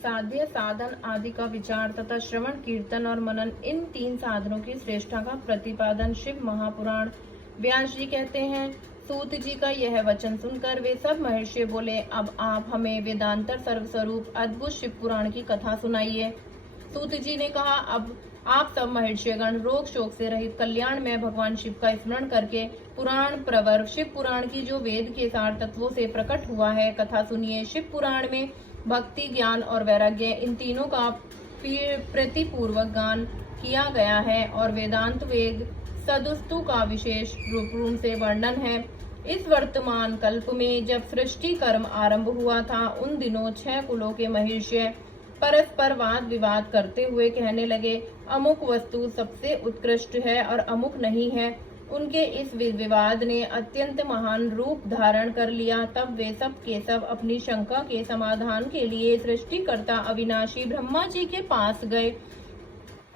साध्य, साधन आदि का विचार तथा श्रवण, कीर्तन और मनन, इन तीन साधनों की श्रेष्ठता का प्रतिपादन शिव महापुराण। व्यास जी कहते हैं, सूत जी का यह वचन सुनकर वे सब महर्षि बोले, अब आप हमें वेदांतर सर्वस्वरूप अद्भुत शिव पुराण की कथा सुनाइए। सूत जी ने कहा, अब आप सब महर्षिगण रोग शोक से रहित कल्याण में भगवान शिव का स्मरण करके पुराण प्रवर शिव पुराण की जो वेद के सार तत्वों से प्रकट हुआ है कथा सुनिए। शिव पुराण में भक्ति, ज्ञान और वैराग्य, इन तीनों का प्रीतिपूर्वक गान किया गया है और वेदांत वेद सदुस्तु का विशेष रूप से वर्णन है। इस वर्तमान कल्प में जब सृष्टि कर्म आरंभ हुआ था, उन दिनों 6 कुलों के महर्षि परस्पर वाद विवाद करते हुए कहने लगे, अमुक वस्तु सबसे उत्कृष्ट है और अमुक नहीं है। उनके इस विवाद ने अत्यंत महान रूप धारण कर लिया। तब वे सब के सब अपनी शंका के समाधान के लिए सृष्टिकर्ता अविनाशी ब्रह्मा जी के पास गए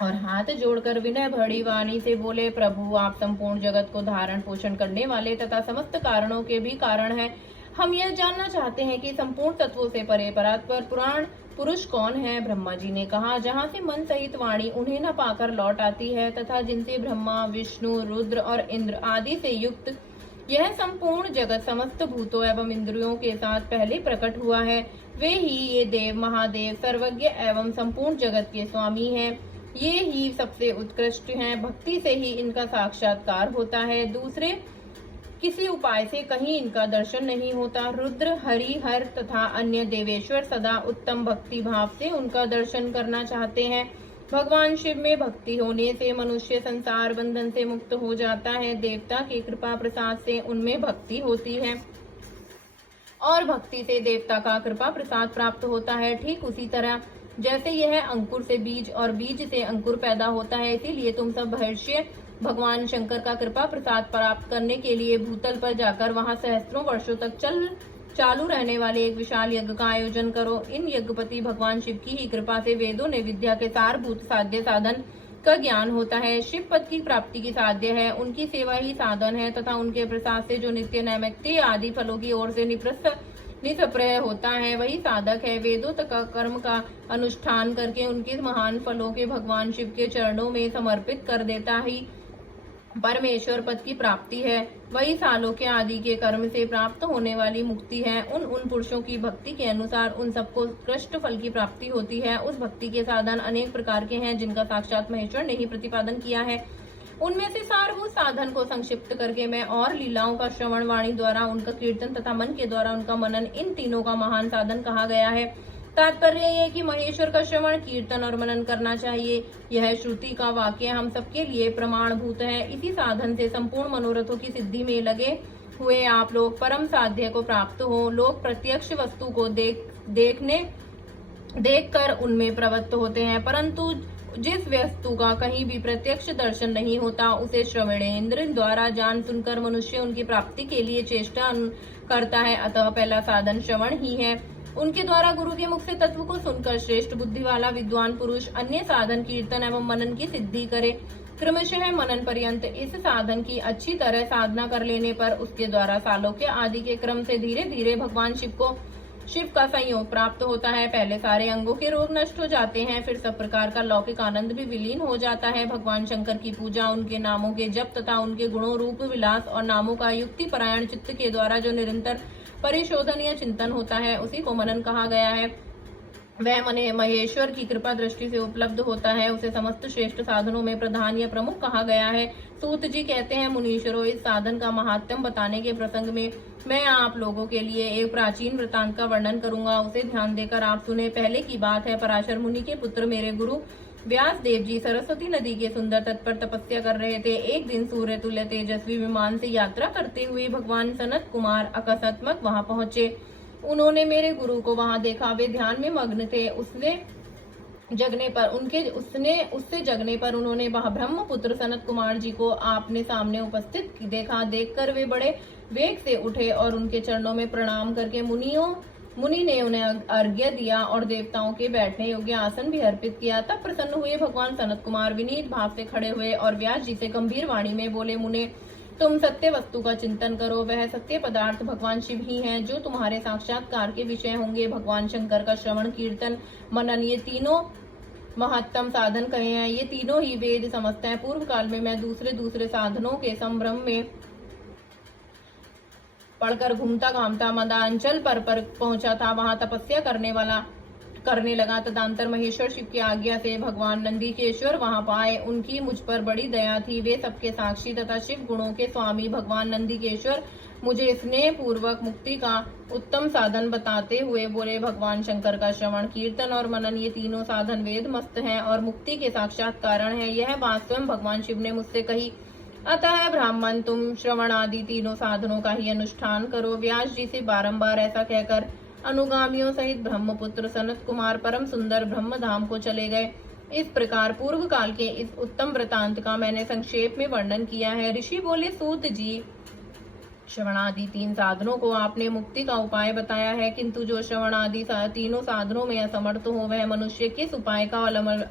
और हाथ जोड़कर विनय भरी वाणी से बोले, प्रभु आप संपूर्ण जगत को धारण पोषण करने वाले तथा समस्त कारणों के भी कारण हैं। हम यह जानना चाहते हैं कि संपूर्ण तत्वों से परे परात्पर पुराण पुरुष कौन है। ब्रह्मा जी ने कहा, जहाँ से मन सहित वाणी उन्हें न पाकर लौट आती है तथा जिनसे ब्रह्मा, विष्णु, रुद्र और इंद्र आदि से युक्त यह संपूर्ण जगत समस्त भूतों एवं इंद्रियों के साथ पहले प्रकट हुआ है, वे ही ये देव महादेव सर्वज्ञ एवं संपूर्ण जगत के स्वामी हैं। ये ही सबसे उत्कृष्ट हैं। भक्ति से ही इनका साक्षात्कार होता है, दूसरे किसी उपाय से कहीं इनका दर्शन नहीं होता। रुद्र, हरि, हर तथा अन्य देवेश्वर सदा उत्तम भक्ति भाव से उनका दर्शन करना चाहते हैं। भगवान शिव में भक्ति होने से मनुष्य संसार बंधन से मुक्त हो जाता है। देवता की कृपा प्रसाद से उनमें भक्ति होती है और भक्ति से देवता का कृपा प्रसाद प्राप्त होता है। ठीक उसी तरह जैसे यह अंकुर से बीज और बीज से अंकुर पैदा होता है, इसीलिए तुम सब महर्षि भगवान शंकर का कृपा प्रसाद प्राप्त करने के लिए भूतल पर जाकर वहां सहस्त्रों वर्षों तक चालू रहने वाले एक विशाल यज्ञ का आयोजन करो। इन यज्ञपति भगवान शिव की ही कृपा से वेदों ने विद्या के सारभूत साध्य साधन का ज्ञान होता है। शिव पद की प्राप्ति की साध्य है, उनकी सेवा ही साधन है तथा उनके प्रसाद से जो नित्य नैमित्य आदि फलों की ओर से निष्प्रय होता है, वही साधक है। वेदों तक कर्म का अनुष्ठान करके उनके महान फलों के भगवान शिव के चरणों में समर्पित कर देता ही परमेश्वर पद की प्राप्ति है। वही सालोक्य आदि के कर्म से प्राप्त होने वाली मुक्ति है। उन पुरुषों की भक्ति के अनुसार उन सबको उत्कृष्ट फल की प्राप्ति होती है। उस भक्ति के साधन अनेक प्रकार के हैं, जिनका साक्षात महेश्वर ने ही प्रतिपादन किया है। उनमें से सारभूत साधन को संक्षिप्त करके मैं और लीलाओं का श्रवण, वाणी द्वारा उनका कीर्तन तथा मन के द्वारा उनका मनन, इन तीनों का महान साधन कहा गया है। तात्पर्य यह कि महेश्वर का श्रवण, कीर्तन और मनन करना चाहिए। यह श्रुति का वाक्य हम सबके लिए प्रमाणभूत है। इसी साधन से संपूर्ण मनोरथों की सिद्धि में लगे हुए आप लोग परम साध्य को प्राप्त हो। लोग प्रत्यक्ष वस्तु को देखकर उनमें प्रवृत्त होते हैं, परंतु जिस वस्तु का कहीं भी प्रत्यक्ष दर्शन नहीं होता, उसे श्रवणेन्द्र द्वारा जान सुनकर मनुष्य उनकी प्राप्ति के लिए चेष्टा करता है। अतः पहला साधन श्रवण ही है। उनके द्वारा गुरु के मुख से तत्व को सुनकर श्रेष्ठ बुद्धि वाला विद्वान पुरुष अन्य साधन कीर्तन एवं मनन की सिद्धि करे। क्रमशः मनन पर्यंत इस साधन की अच्छी तरह साधना कर लेने पर उसके द्वारा सालोक्य आदि के क्रम से धीरे धीरे भगवान शिव का संयोग प्राप्त होता है। पहले सारे अंगों के रोग नष्ट हो जाते हैं, फिर सब प्रकार का लौकिक आनंद भी विलीन हो जाता है। भगवान शंकर की पूजा, उनके नामों के जप तथा उनके गुणों, रूप, विलास और नामों का युक्ति परायण चित्त के द्वारा जो निरंतर परिशोधन या चिंतन होता है, उसी को मनन कहा गया है। वह महेश्वर की कृपा दृष्टि से उपलब्ध होता है, उसे समस्त श्रेष्ठ साधनों में प्रधान या प्रमुख कहा गया है। सूत जी कहते हैं, मुनीश्वरों, इस साधन का महात्म्य बताने के प्रसंग में मैं आप लोगों के लिए एक प्राचीन वृतांत का वर्णन करूंगा, उसे ध्यान देकर आप सुने। पहले की बात है, पराशर मुनि के पुत्र मेरे गुरु व्यास देव जी सरस्वती नदी के सुंदर तट पर तपस्या कर रहे थे। एक दिन सूर्य तुल्य तेजस्वी विमान से यात्रा करते हुए भगवान सनत कुमार अकस्मात वहां पहुंचे। उन्होंने मेरे गुरु को वहां देखा, वे ध्यान में मग्न थे। उससे जगने पर उन्होंने वह ब्रह्म पुत्र सनत कुमार जी को आपने सामने उपस्थित देखा। देखकर वे बड़े वेग से उठे और उनके चरणों में प्रणाम करके मुनि ने उन्हें अर्घ्य दिया और देवताओं के बैठने योग्य आसन भी अर्पित किया। तब प्रसन्न हुए भगवान सनत कुमार विनीत भाव से खड़े हुए और व्यास जी से गंभीर वाणी में बोले, तुम सत्य वस्तु का चिंतन करो, वह सत्य पदार्थ भगवान शिव ही हैं जो तुम्हारे साक्षात्कार के विषय होंगे। भगवान शंकर का श्रवण कीर्तन मनन ये तीनों महत्तम साधन कहे हैं। ये तीनों ही वेद समझते हैं। पूर्व काल में मैं दूसरे साधनों के संभ्रम में पढ़कर घूमता घामता मदांचल पर पहुंचा था। वहां तपस्या करने लगा। तदंतर महेश्वर शिव की आज्ञा से भगवान नंदीकेश्वर वहां पाए। उनकी मुझ पर बड़ी दया थी। वे सबके साक्षी तथा शिव गुणों के स्वामी भगवान नंदीकेश्वर मुझे स्नेह पूर्वक मुक्ति का उत्तम साधन बताते हुए बोले, भगवान शंकर का श्रवण कीर्तन और मनन ये तीनों साधन वेद मस्त हैं और मुक्ति के साक्षात कारण है। यह बात स्वयं भगवान शिव ने मुझसे कही। अतः ब्राह्मण, तुम श्रवण आदि तीनों साधनों का ही अनुष्ठान करो। व्यास जी से बारंबार ऐसा कहकर अनुगामियों सहित ब्रह्मपुत्र सनत कुमार परम सुंदर ब्रह्म धाम को चले गए। इस प्रकार पूर्व काल के इस उत्तम वृतांत का मैंने संक्षेप में वर्णन किया है। ऋषि बोले, सूत जी, श्रवणादि तीन साधनों को आपने मुक्ति का उपाय बताया है, किंतु जो श्रवणादि तीनों साधनों में असमर्थ हो वह मनुष्य किस उपाय का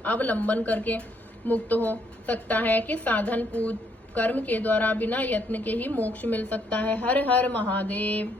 अवलंबन करके मुक्त हो सकता है? किस साधन कर्म के द्वारा बिना यत्न के ही मोक्ष मिल सकता है? हर हर महादेव।